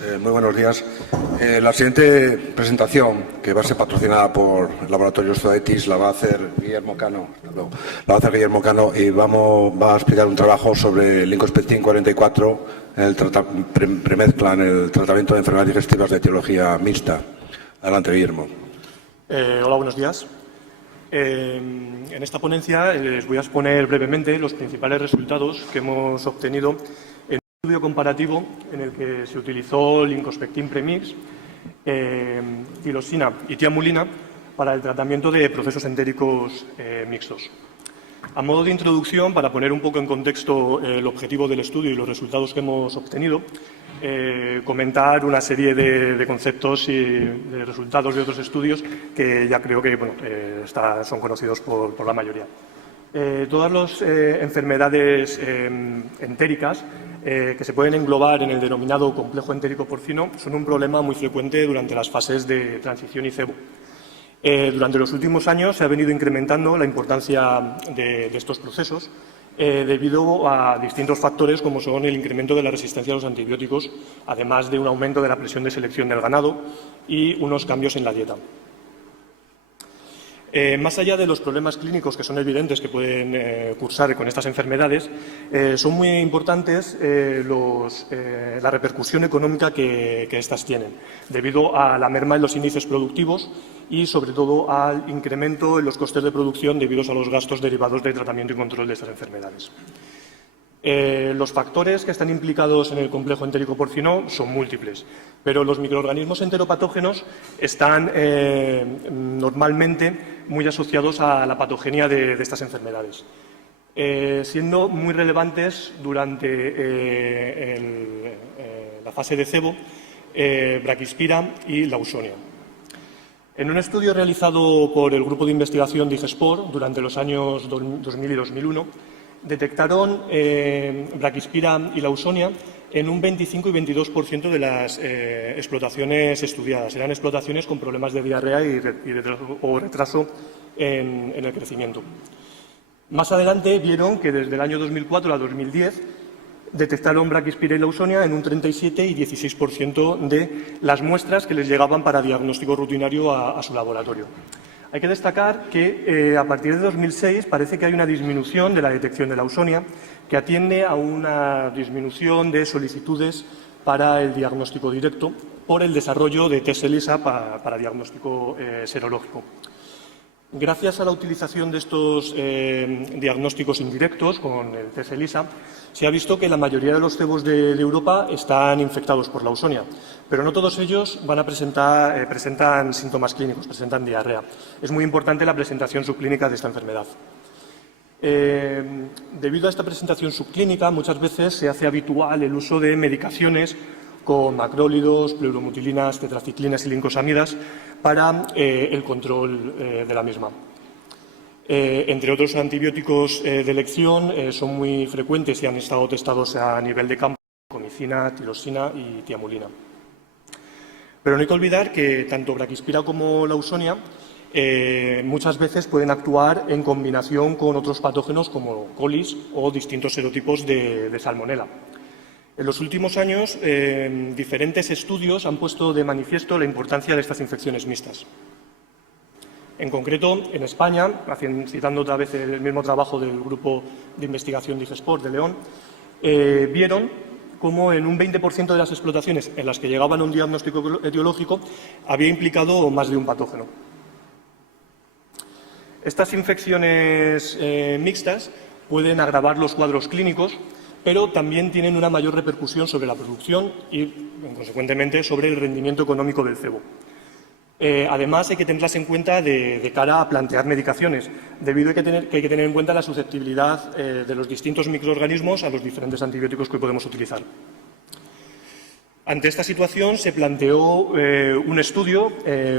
Muy buenos días. La siguiente presentación, que va a ser patrocinada por Laboratorios Zoetis, la va a hacer Guillermo Cano. Y va a explicar un trabajo sobre el Lincospectin 44, premezcla en el tratamiento de enfermedades digestivas de etiología mixta. Adelante, Guillermo. Hola, buenos días. En esta ponencia les voy a exponer brevemente los principales resultados que hemos obtenido en un estudio comparativo en el que se utilizó Lincospectin Premix, tilosina y tiamulina para el tratamiento de procesos entéricos mixtos. A modo de introducción, para poner un poco en contexto el objetivo del estudio y los resultados que hemos obtenido, comentar una serie de conceptos y de resultados de otros estudios que ya creo que son conocidos por la mayoría. Todas las enfermedades entéricas que se pueden englobar en el denominado complejo entérico porcino son un problema muy frecuente durante las fases de transición y cebo. Durante los últimos años se ha venido incrementando la importancia de estos procesos debido a distintos factores como son el incremento de la resistencia a los antibióticos, además de un aumento de la presión de selección del ganado y unos cambios en la dieta. Más allá de los problemas clínicos que son evidentes que pueden cursar con estas enfermedades, son muy importantes la repercusión económica que éstas tienen, debido a la merma en los índices productivos y, sobre todo, al incremento en los costes de producción debido a los gastos derivados del tratamiento y control de estas enfermedades. Los factores que están implicados en el complejo entérico porcino son múltiples, pero los microorganismos enteropatógenos están normalmente muy asociados a la patogenia de estas enfermedades, siendo muy relevantes durante la fase de cebo Brachyspira y Lawsonia. En un estudio realizado por el grupo de investigación Digespor durante los años 2000 y 2001, detectaron Brachyspira y Lawsonia en un 25 y 22% de las explotaciones estudiadas. Eran explotaciones con problemas de diarrea o retraso en el crecimiento. Más adelante vieron que desde el año 2004 a 2010 detectaron Brachyspira y Lawsonia en un 37 y 16% de las muestras que les llegaban para diagnóstico rutinario a su laboratorio. Hay que destacar que a partir de 2006 parece que hay una disminución de la detección de Lawsonia que atiende a una disminución de solicitudes para el diagnóstico directo por el desarrollo de test ELISA para diagnóstico serológico. Gracias a la utilización de estos diagnósticos indirectos con el test ELISA, se ha visto que la mayoría de los cebos de Europa están infectados por Lawsonia, pero no todos ellos presentan síntomas clínicos, presentan diarrea. Es muy importante la presentación subclínica de esta enfermedad. Debido a esta presentación subclínica, muchas veces se hace habitual el uso de medicaciones con macrólidos, pleuromutilinas, tetraciclinas y lincosamidas para el control de la misma. Entre otros antibióticos de elección son muy frecuentes y han estado testados a nivel de campo, comicina, tilosina y tiamulina. Pero no hay que olvidar que tanto Brachyspira como Lawsonia muchas veces pueden actuar en combinación con otros patógenos como colis o distintos serotipos de salmonela. En los últimos años, diferentes estudios han puesto de manifiesto la importancia de estas infecciones mixtas. En concreto, en España, citando otra vez el mismo trabajo del grupo de investigación Digespor de León, vieron cómo en un 20% de las explotaciones en las que llegaban a un diagnóstico etiológico había implicado más de un patógeno. Estas infecciones mixtas pueden agravar los cuadros clínicos, pero también tienen una mayor repercusión sobre la producción y, consecuentemente, sobre el rendimiento económico del cebo. Además, hay que tenerlas en cuenta de cara a plantear medicaciones, debido a que hay que tener en cuenta la susceptibilidad de los distintos microorganismos a los diferentes antibióticos que podemos utilizar. Ante esta situación se planteó un estudio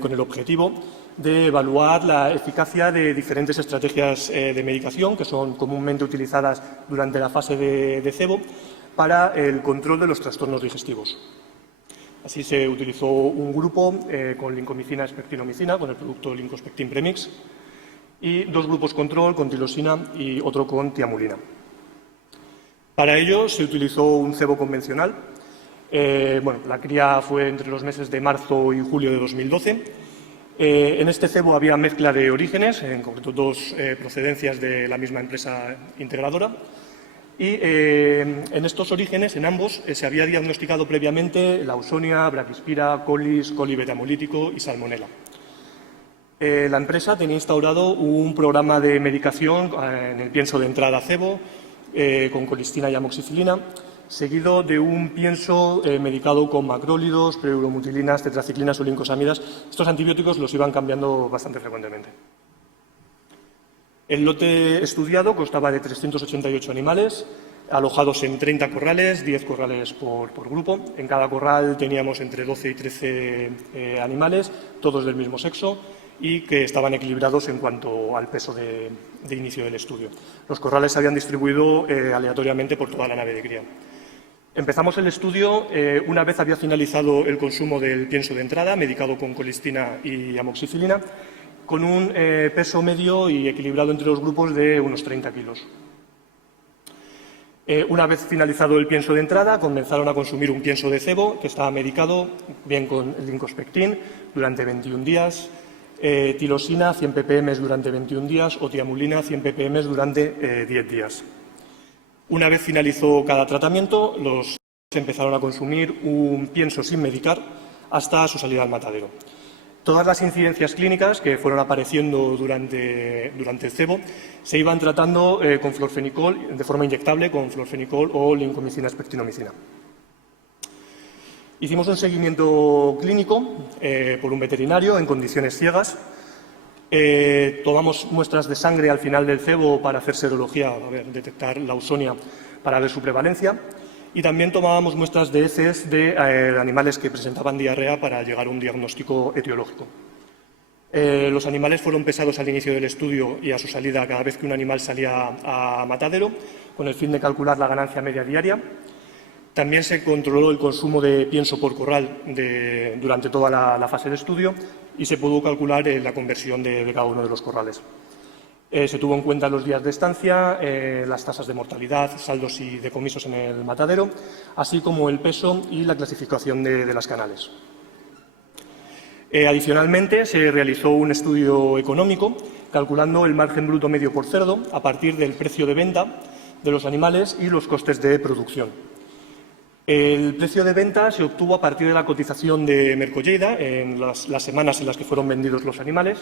con el objetivo de evaluar la eficacia de diferentes estrategias de medicación que son comúnmente utilizadas durante la fase de cebo para el control de los trastornos digestivos. Así se utilizó un grupo con lincomicina espectinomicina, con el producto Lincospectin Premix, y dos grupos control con tilosina y otro con tiamulina. Para ello se utilizó un cebo convencional Bueno, la cría fue entre los meses de marzo y julio de 2012. En este cebo había mezcla de orígenes, en concreto 2 procedencias de la misma empresa integradora. Y en estos orígenes, en ambos, se había diagnosticado previamente Lawsonia, Brachyspira, Colis, Coli beta-hemolítico y Salmonella. La empresa tenía instaurado un programa de medicación en el pienso de entrada cebo con colistina y amoxicilina, seguido de un pienso medicado con macrólidos, preuromutilinas, tetraciclinas o lincosamidas. Estos antibióticos los iban cambiando bastante frecuentemente. El lote estudiado constaba de 388 animales, alojados en 30 corrales, 10 corrales por grupo. En cada corral teníamos entre 12 y 13 animales, todos del mismo sexo, y que estaban equilibrados en cuanto al peso de inicio del estudio. Los corrales se habían distribuido aleatoriamente por toda la nave de cría. Empezamos el estudio una vez había finalizado el consumo del pienso de entrada, medicado con colistina y amoxicilina, con un peso medio y equilibrado entre los grupos de unos 30 kilos. Una vez finalizado el pienso de entrada, comenzaron a consumir un pienso de cebo que estaba medicado bien con lincospectin durante 21 días, tilosina 100 ppm durante 21 días o tiamulina 100 ppm durante 10 días. Una vez finalizó cada tratamiento, los empezaron a consumir un pienso sin medicar hasta su salida al matadero. Todas las incidencias clínicas que fueron apareciendo durante el cebo se iban tratando con florfenicol de forma inyectable, con florfenicol o lincomicina espectinomicina. Hicimos un seguimiento clínico por un veterinario en condiciones ciegas. Tomamos muestras de sangre al final del cebo para hacer serología, detectar Lawsonia para ver su prevalencia. Y también tomábamos muestras de heces de animales que presentaban diarrea para llegar a un diagnóstico etiológico. Los animales fueron pesados al inicio del estudio y a su salida cada vez que un animal salía a matadero, con el fin de calcular la ganancia media diaria. También se controló el consumo de pienso por corral durante toda la fase de estudio y se pudo calcular la conversión de cada uno de los corrales. Se tuvo en cuenta los días de estancia, las tasas de mortalidad, saldos y decomisos en el matadero, así como el peso y la clasificación de las canales. Adicionalmente, se realizó un estudio económico calculando el margen bruto medio por cerdo a partir del precio de venta de los animales y los costes de producción. El precio de venta se obtuvo a partir de la cotización de Mercolleda en las semanas en las que fueron vendidos los animales,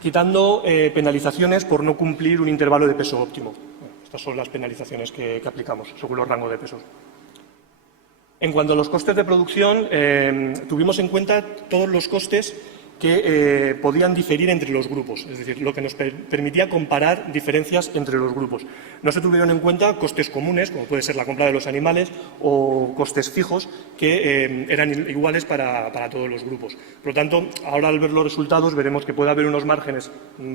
quitando penalizaciones por no cumplir un intervalo de peso óptimo. Estas son las penalizaciones que aplicamos, según los rangos de pesos. En cuanto a los costes de producción, tuvimos en cuenta todos los costes que podían diferir entre los grupos, es decir, lo que nos permitía comparar diferencias entre los grupos. No se tuvieron en cuenta costes comunes, como puede ser la compra de los animales, o costes fijos, que eran iguales para todos los grupos. Por lo tanto, ahora al ver los resultados veremos que puede haber unos márgenes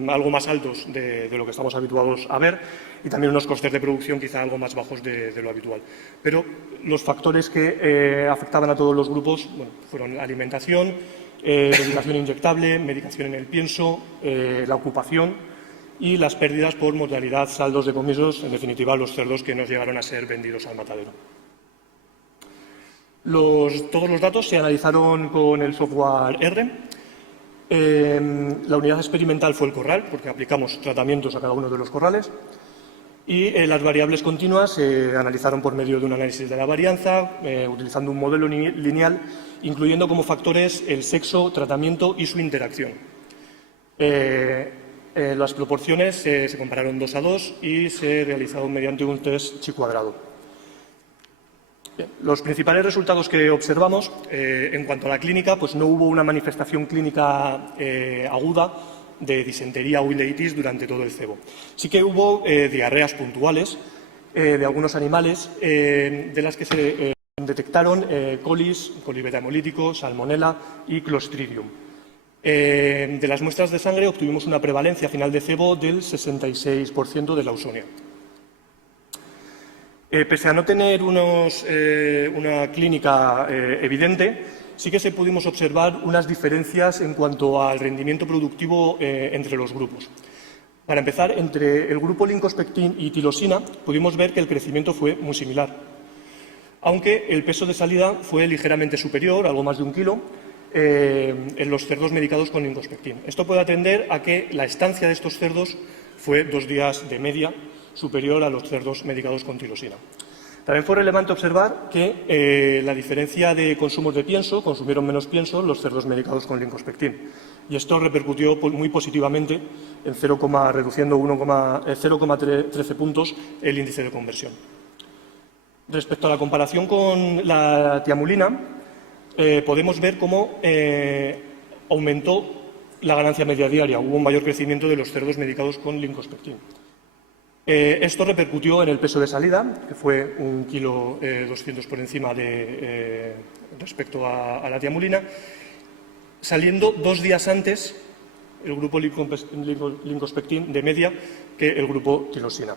algo más altos de lo que estamos habituados a ver y también unos costes de producción quizá algo más bajos de lo habitual. Pero los factores que afectaban a todos los grupos fueron la alimentación, medicación inyectable, medicación en el pienso, la ocupación y las pérdidas por mortalidad, saldos de comisos, en definitiva los cerdos que nos llegaron a ser vendidos al matadero. Todos los datos se analizaron con el software R. La unidad experimental fue el corral, porque aplicamos tratamientos a cada uno de los corrales. Y las variables continuas se analizaron por medio de un análisis de la varianza, utilizando un modelo lineal, incluyendo como factores el sexo, tratamiento y su interacción. Las proporciones se compararon 2 a 2 y se realizaron mediante un test chi cuadrado. Los principales resultados que observamos en cuanto a la clínica, pues no hubo una manifestación clínica aguda de disentería o ileitis durante todo el cebo. Sí que hubo diarreas puntuales de algunos animales de las que se detectaron colis, coli beta-hemolítico, salmonella y clostridium. De las muestras de sangre obtuvimos una prevalencia final de cebo del 66% de Lawsonia. Pese a no tener una clínica evidente, sí que se pudimos observar unas diferencias en cuanto al rendimiento productivo entre los grupos. Para empezar, entre el grupo lincospectin y tilosina pudimos ver que el crecimiento fue muy similar. aunque el peso de salida fue ligeramente superior, algo más de 1 kilo, en los cerdos medicados con lincospectin. Esto puede atender a que la estancia de estos cerdos fue 2 días de media superior a los cerdos medicados con tirosina. También fue relevante observar que la diferencia de consumos de pienso, consumieron menos pienso los cerdos medicados con lincospectin. Y esto repercutió muy positivamente, reduciendo 0,13 puntos el índice de conversión. Respecto a la comparación con la tiamulina, podemos ver cómo aumentó la ganancia media diaria. Hubo un mayor crecimiento de los cerdos medicados con lincospectin. Esto repercutió en el peso de salida, que fue 1,2 kg por encima respecto a la tiamulina, saliendo 2 días antes el grupo lincospectin de media que el grupo tirosina.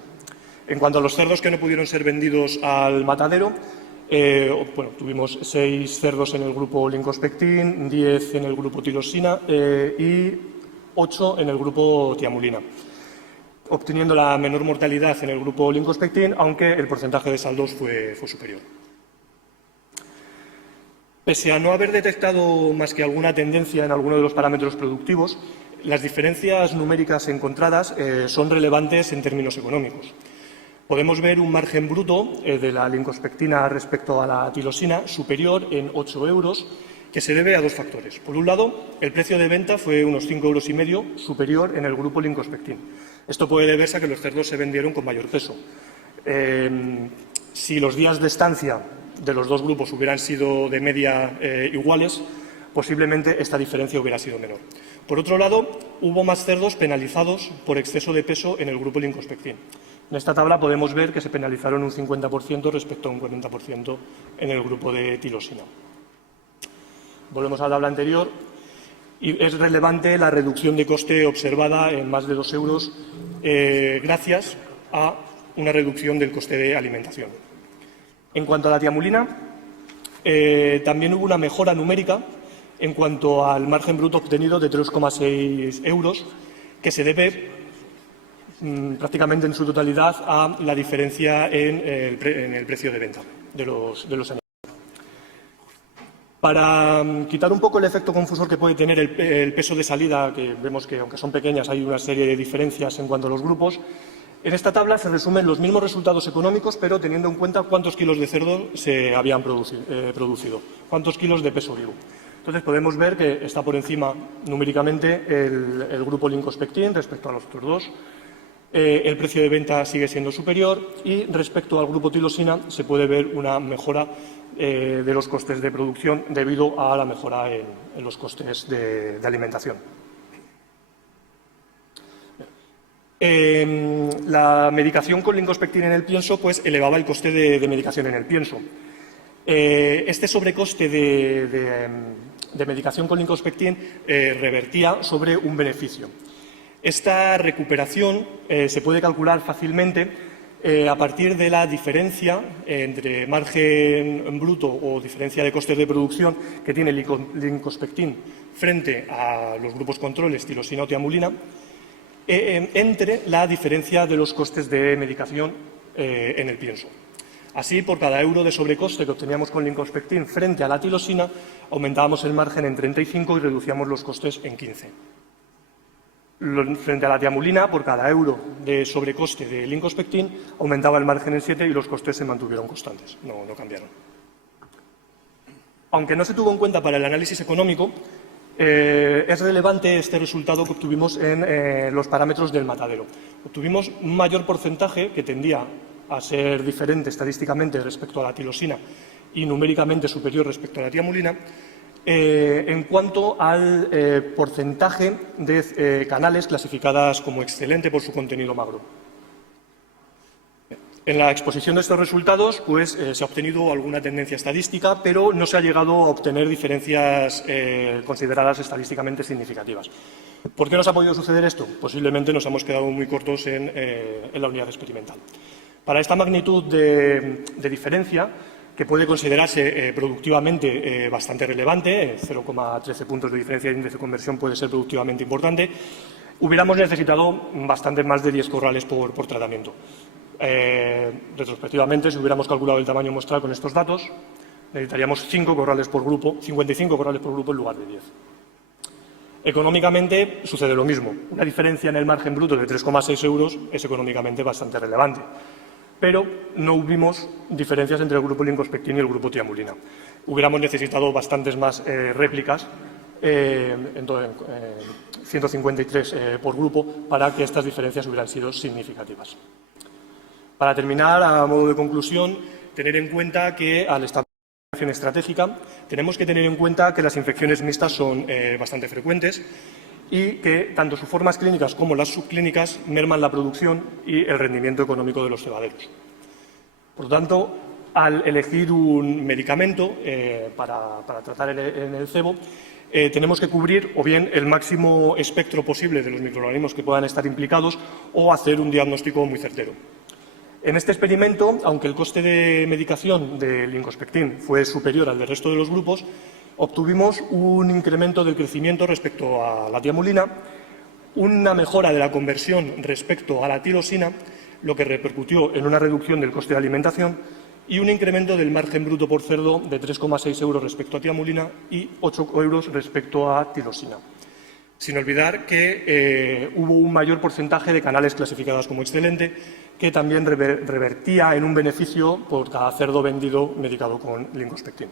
En cuanto a los cerdos que no pudieron ser vendidos al matadero, tuvimos 6 cerdos en el grupo lincospectin, 10 en el grupo tirosina y 8 en el grupo tiamulina, obteniendo la menor mortalidad en el grupo lincospectin, aunque el porcentaje de saldos fue superior. Pese a no haber detectado más que alguna tendencia en alguno de los parámetros productivos, las diferencias numéricas encontradas son relevantes en términos económicos. Podemos ver un margen bruto de la lincospectina respecto a la tirosina superior en 8 euros, que se debe a 2 factores. Por un lado, el precio de venta fue unos 5,5 euros superior en el grupo lincospectin. Esto puede deberse a que los cerdos se vendieron con mayor peso. Si los días de estancia de los 2 grupos hubieran sido de media iguales, posiblemente esta diferencia hubiera sido menor. Por otro lado, hubo más cerdos penalizados por exceso de peso en el grupo lincospectin. En esta tabla podemos ver que se penalizaron un 50% respecto a un 40% en el grupo de tirosina. Volvemos a la tabla anterior y es relevante la reducción de coste observada en más de 2 euros gracias a una reducción del coste de alimentación. En cuanto a la tiamulina, también hubo una mejora numérica en cuanto al margen bruto obtenido de 3,6 euros, que se debe prácticamente en su totalidad a la diferencia en el precio de venta de los animales. Para quitar un poco el efecto confusor que puede tener el peso de salida, que vemos que aunque son pequeñas hay una serie de diferencias en cuanto a los grupos, en esta tabla se resumen los mismos resultados económicos, pero teniendo en cuenta cuántos kilos de cerdo se habían producido, cuántos kilos de peso vivo. Entonces podemos ver que está por encima numéricamente el grupo lincospectin respecto a los otros 2. El precio de venta sigue siendo superior y respecto al grupo tirosina se puede ver una mejora de los costes de producción debido a la mejora en los costes de alimentación. La medicación con lincospectin en el pienso elevaba el coste de medicación en el pienso. Este sobrecoste de medicación con lincospectin revertía sobre un beneficio. Esta recuperación se puede calcular fácilmente a partir de la diferencia entre margen bruto o diferencia de costes de producción que tiene el lincospectin frente a los grupos controles tirosina o tiamulina entre la diferencia de los costes de medicación en el pienso. Así, por cada euro de sobrecoste que obteníamos con lincospectin frente a la tirosina, aumentábamos el margen en 35 y reducíamos los costes en 15. Frente a la tiamulina, por cada euro de sobrecoste de lincospectin, aumentaba el margen en 7 y los costes se mantuvieron constantes, no cambiaron. Aunque no se tuvo en cuenta para el análisis económico, es relevante este resultado que obtuvimos en los parámetros del matadero. Obtuvimos un mayor porcentaje que tendía a ser diferente estadísticamente respecto a la tirosina y numéricamente superior respecto a la tiamulina, en cuanto al porcentaje de canales clasificadas como excelente por su contenido magro. En la exposición de estos resultados se ha obtenido alguna tendencia estadística, pero no se ha llegado a obtener diferencias consideradas estadísticamente significativas. ¿Por qué nos ha podido suceder esto? Posiblemente nos hemos quedado muy cortos en la unidad experimental. Para esta magnitud de diferencia, que puede considerarse productivamente bastante relevante, 0,13 puntos de diferencia de índice de conversión puede ser productivamente importante, hubiéramos necesitado bastante más de 10 corrales por tratamiento. Retrospectivamente, si hubiéramos calculado el tamaño muestral con estos datos, necesitaríamos 5 corrales por grupo, 55 corrales por grupo en lugar de 10. Económicamente sucede lo mismo. Una diferencia en el margen bruto de 3,6 euros es económicamente bastante relevante. Pero no hubimos diferencias entre el grupo Lingospectin y el grupo Tiamulina. Hubiéramos necesitado bastantes más réplicas, 153 por grupo, para que estas diferencias hubieran sido significativas. Para terminar, a modo de conclusión, tener en cuenta que al establecer una acción estratégica tenemos que tener en cuenta que las infecciones mixtas son bastante frecuentes y que tanto sus formas clínicas como las subclínicas merman la producción y el rendimiento económico de los cebaderos. Por lo tanto, al elegir un medicamento para tratar en el cebo, tenemos que cubrir o bien el máximo espectro posible de los microorganismos que puedan estar implicados o hacer un diagnóstico muy certero. En este experimento, aunque el coste de medicación del Lingospectin fue superior al del resto de los grupos, obtuvimos un incremento del crecimiento respecto a la tiamulina, una mejora de la conversión respecto a la tirosina, lo que repercutió en una reducción del coste de alimentación y un incremento del margen bruto por cerdo de 3,6 euros respecto a tiamulina y 8 euros respecto a tirosina. Sin olvidar que hubo un mayor porcentaje de canales clasificados como excelente, que también revertía en un beneficio por cada cerdo vendido medicado con Lingospectin.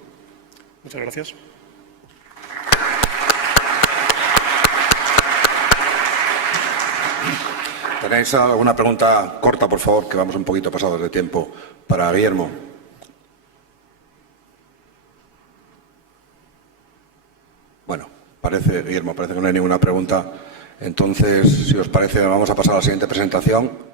Muchas gracias. ¿Tenéis alguna pregunta corta, por favor, que vamos un poquito pasados de tiempo, para Guillermo? Bueno, Guillermo, parece que no hay ninguna pregunta. Entonces, si os parece, vamos a pasar a la siguiente presentación.